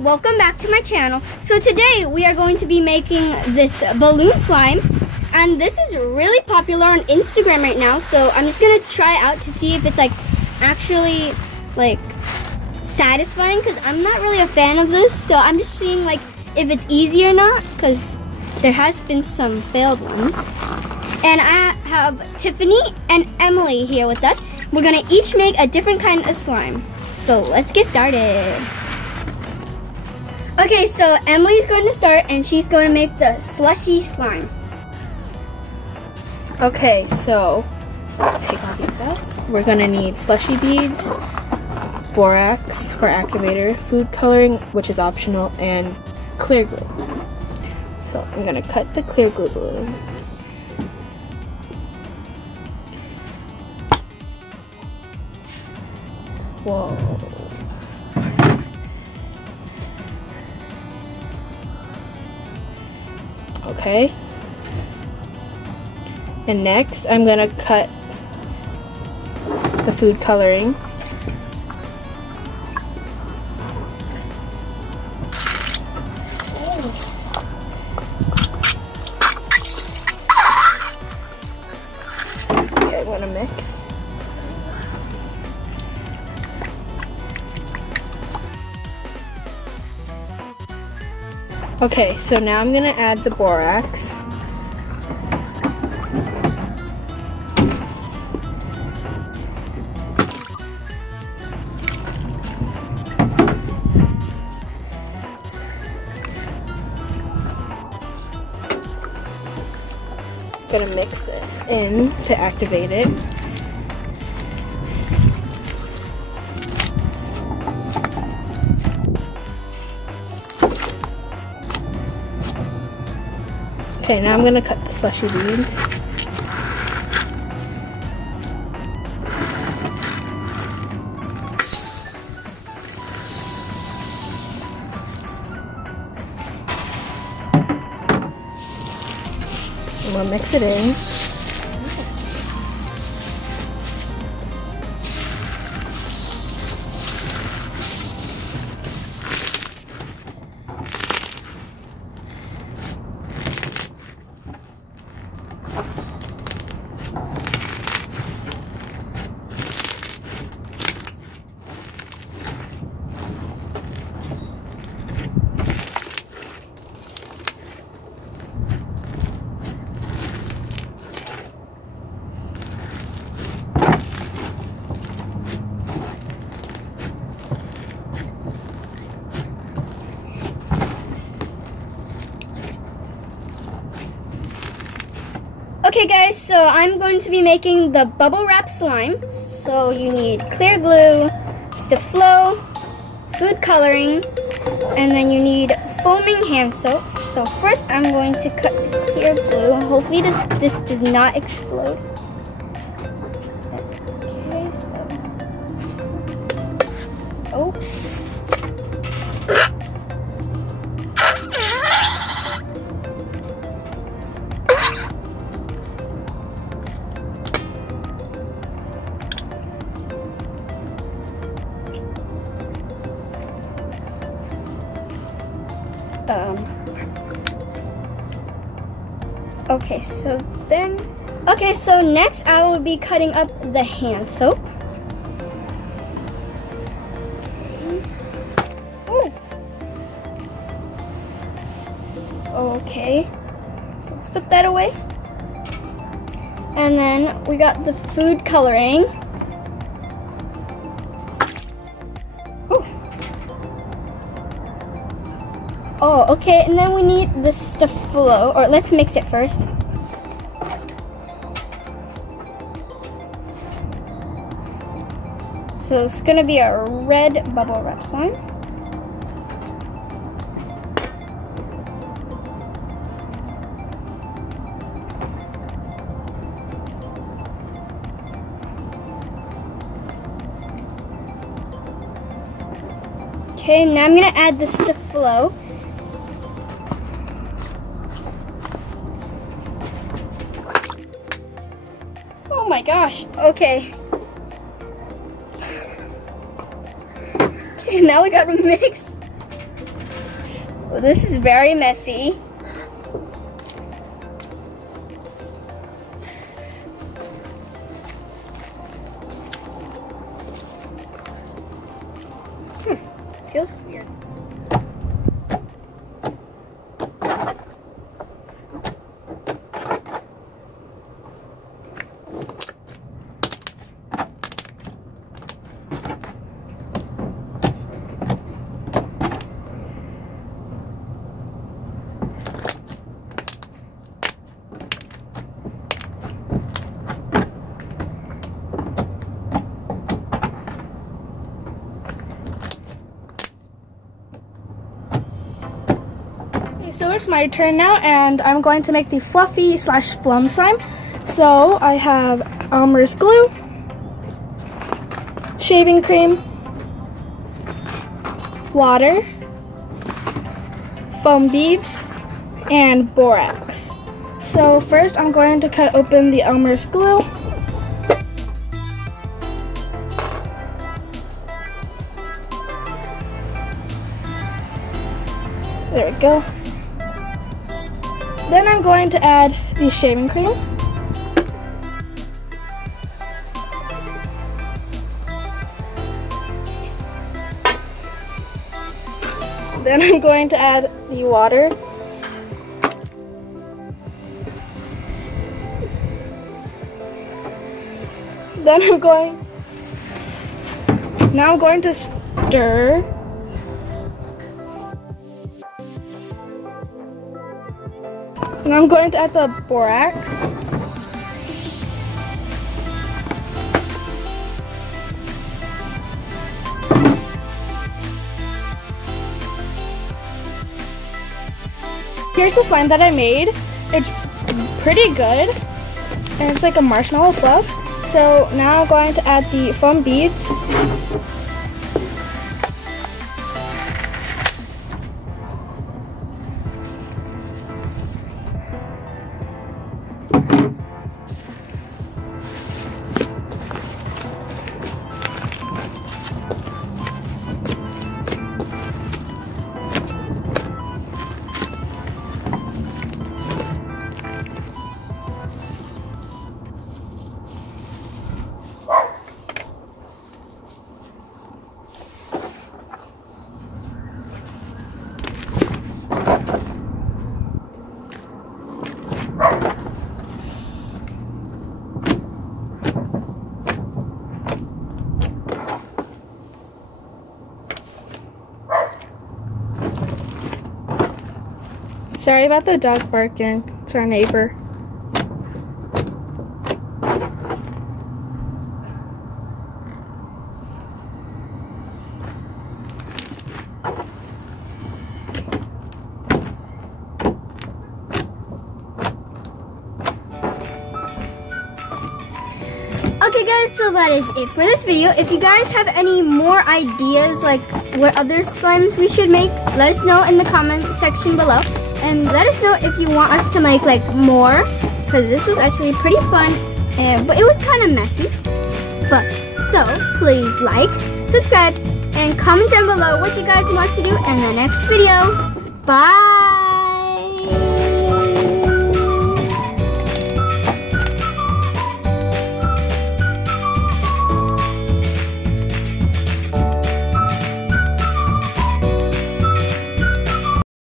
welcome back to my channel. So today we are going to be making this balloon slime, and this is really popular on Instagram right now. So I'm just gonna try it out to see if it's like actually like satisfying, because I'm not really a fan of this. So I'm just seeing like if it's easy or not, because there has been some failed ones. And I have Tiffany and Emily here with us. We're gonna each make a different kind of slime. So let's get started. Okay, so Emily's going to start, and she's going to make the slushy slime. Okay, so take all these out. We're gonna need slushy beads, borax for activator, food coloring, which is optional, and clear glue. So I'm gonna cut the clear glue balloon. Whoa. Okay. And next, I'm gonna cut the food coloring. Okay, I'm gonna mix. Okay, so now I'm gonna add the borax. Gonna mix this in to activate it. Okay, now I'm gonna cut the slushy beads. I'm gonna mix it in. Okay guys, so I'm going to be making the bubble wrap slime. So you need clear glue, Sta-Flo, food coloring, and then you need foaming hand soap. So first I'm going to cut the clear glue. Hopefully this does not explode. Okay, so oops. Okay, so next I will be cutting up the hand soap. Okay, so let's put that away. And then we got the food coloring. Oh, okay, and then we need the Sta-Flo, or let's mix it first. So it's gonna be a red bubble wrap slime. Okay, now I'm gonna add the Sta-Flo. Oh my gosh, okay. Okay, now we gotta mix. Well, this is very messy. Feels weird. So it's my turn now, and I'm going to make the fluffy / flum slime. So I have Elmer's glue, shaving cream, water, foam beads, and borax. So first I'm going to cut open the Elmer's glue. There we go. Then I'm going to add the shaving cream. Then I'm going to add the water. Then now I'm going to stir. And I'm going to add the borax. Here's the slime that I made. It's pretty good, and it's like a marshmallow fluff. So now I'm going to add the foam beads. Sorry about the dog barking. It's our neighbor. Okay guys, so that is it for this video. If you guys have any more ideas, like what other slimes we should make, let us know in the comment section below. And let us know if you want us to make like more, because this was actually pretty fun, but it was kind of messy. But so please like, subscribe, and comment down below what you guys want to do in the next video. Bye!